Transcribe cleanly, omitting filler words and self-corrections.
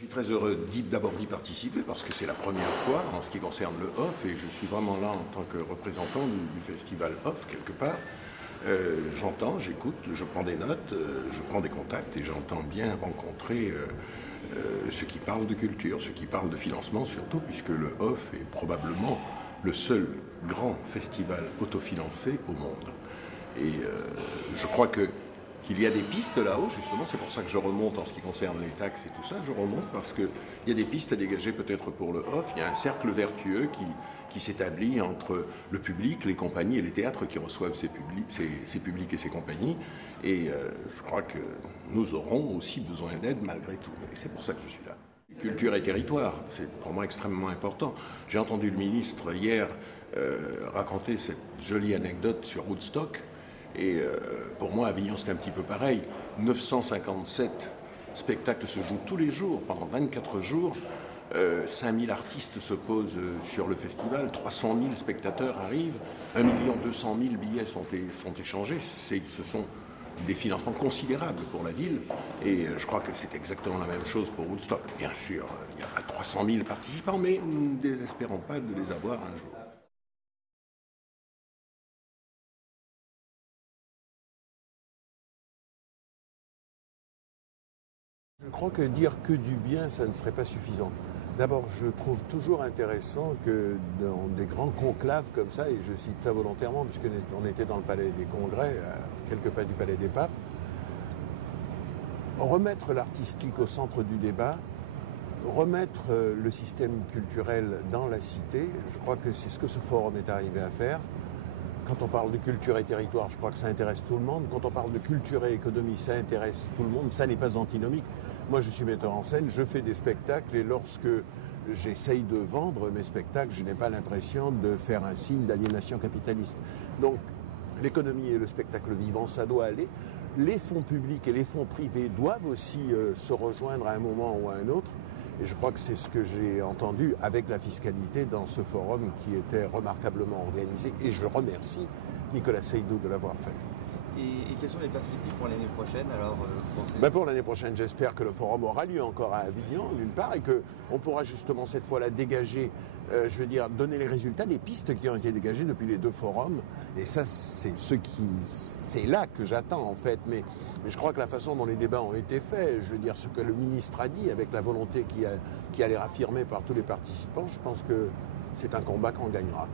Je suis très heureux d'abord d'y participer parce que c'est la première fois en ce qui concerne le OFF et je suis vraiment là en tant que représentant du festival OFF quelque part. J'entends, j'écoute, je prends des notes, je prends des contacts et j'entends bien rencontrer ceux qui parlent de culture, ceux qui parlent de financement surtout puisque le OFF est probablement le seul grand festival autofinancé au monde. Et je crois qu'il y a des pistes là-haut, justement, c'est pour ça que je remonte en ce qui concerne les taxes et tout ça, je remonte parce qu'il y a des pistes à dégager peut-être pour le OFF, il y a un cercle vertueux qui s'établit entre le public, les compagnies et les théâtres qui reçoivent ces publics et ces compagnies, et je crois que nous aurons aussi besoin d'aide malgré tout, et c'est pour ça que je suis là. Culture et territoire, c'est pour moi extrêmement important. J'ai entendu le ministre hier raconter cette jolie anecdote sur Woodstock. Et pour moi, Avignon, c'est un petit peu pareil. 957 spectacles se jouent tous les jours, pendant 24 jours. 5000 artistes se posent sur le festival, 300 000 spectateurs arrivent, 1 200 000 billets sont échangés. Ce sont des financements considérables pour la ville. Et je crois que c'est exactement la même chose pour Woodstock. Bien sûr, il n'y a pas 300 000 participants, mais nous ne désespérons pas de les avoir un jour. Je crois que dire que du bien, ça ne serait pas suffisant. D'abord, je trouve toujours intéressant que dans des grands conclaves comme ça, et je cite ça volontairement puisqu'on était dans le palais des congrès, à quelques pas du palais des papes, remettre l'artistique au centre du débat, remettre le système culturel dans la cité, je crois que c'est ce que ce forum est arrivé à faire. Quand on parle de culture et territoire, je crois que ça intéresse tout le monde. Quand on parle de culture et économie, ça intéresse tout le monde. Ça n'est pas antinomique. Moi, je suis metteur en scène, je fais des spectacles et lorsque j'essaye de vendre mes spectacles, je n'ai pas l'impression de faire un signe d'aliénation capitaliste. Donc, l'économie et le spectacle vivant, ça doit aller. Les fonds publics et les fonds privés doivent aussi se rejoindre à un moment ou à un autre. Et je crois que c'est ce que j'ai entendu avec la fiscalité dans ce forum qui était remarquablement organisé. Et je remercie Nicolas Seydou de l'avoir fait. Et quelles sont les perspectives pour l'année prochaine alors Pour l'année prochaine, j'espère que le forum aura lieu encore à Avignon, d'une part, et qu'on pourra justement cette fois-là dégager, donner les résultats des pistes qui ont été dégagées depuis les deux forums. Et ça, c'est là que j'attends en fait. Mais je crois que la façon dont les débats ont été faits, ce que le ministre a dit, avec la volonté qui a l'air affirmée par tous les participants, je pense que c'est un combat qu'on gagnera.